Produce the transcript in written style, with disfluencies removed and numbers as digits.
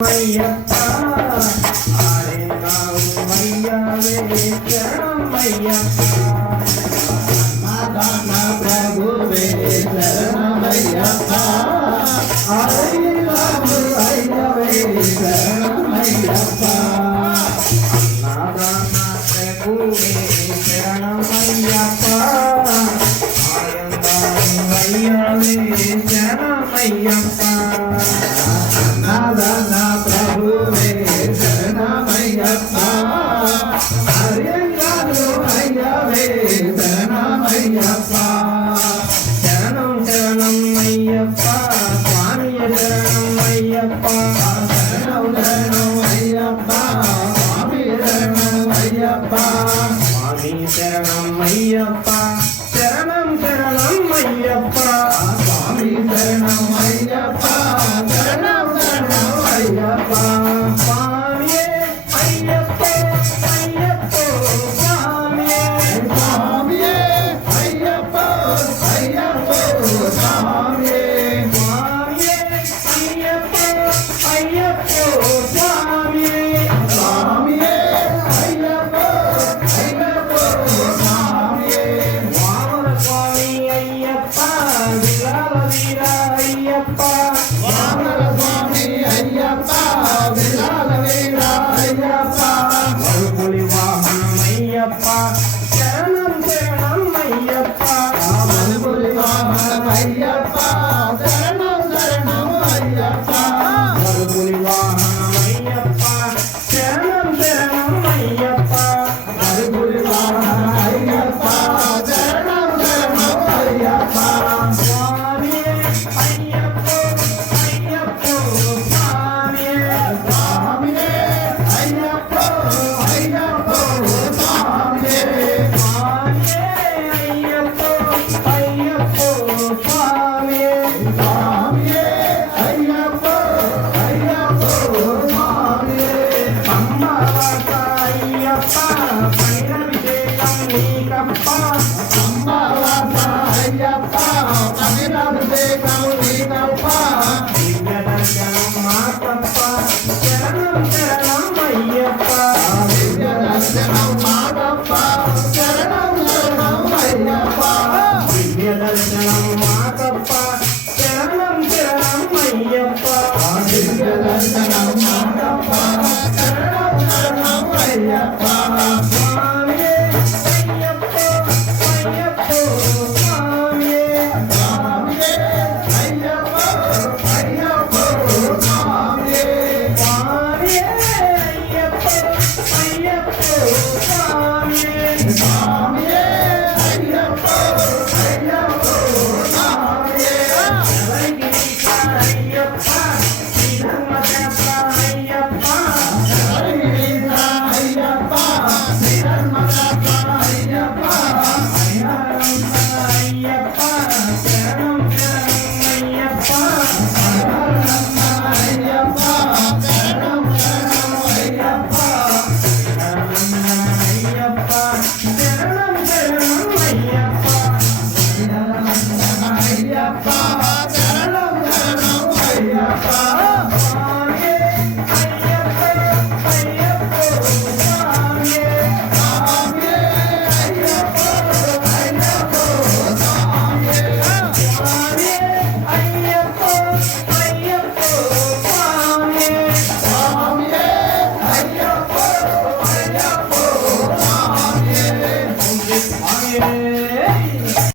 అయ్యప్పా ఆరేగావయ్యావే శరణమయ్యప్పా నాదాన ప్రభువే శరణమయ్యప్పా ఆరేగావయ్యావే శరణమయ్యప్పా నాదాన ప్రభువే శరణమయ్యప్పా ఆరేగావయ్యావే శరణమయ్యప్పా నాదాన ప్రభువే శరణమయ్యప్పా అయ్యవే శరణమయ్యప్పా శరణం శరణం అయ్యప్పా స్వామి శరణం అయ్యప్పా శరణం శరణం అయ్యప్పా స్వామి శరణం అయ్యప్పా స్వామి శరణం అయ్యప్పా శరణం శరణం అయ్యప్పా స్వామి శరణం అయ్యప్పా శరణం శరణం అయ్యప్పా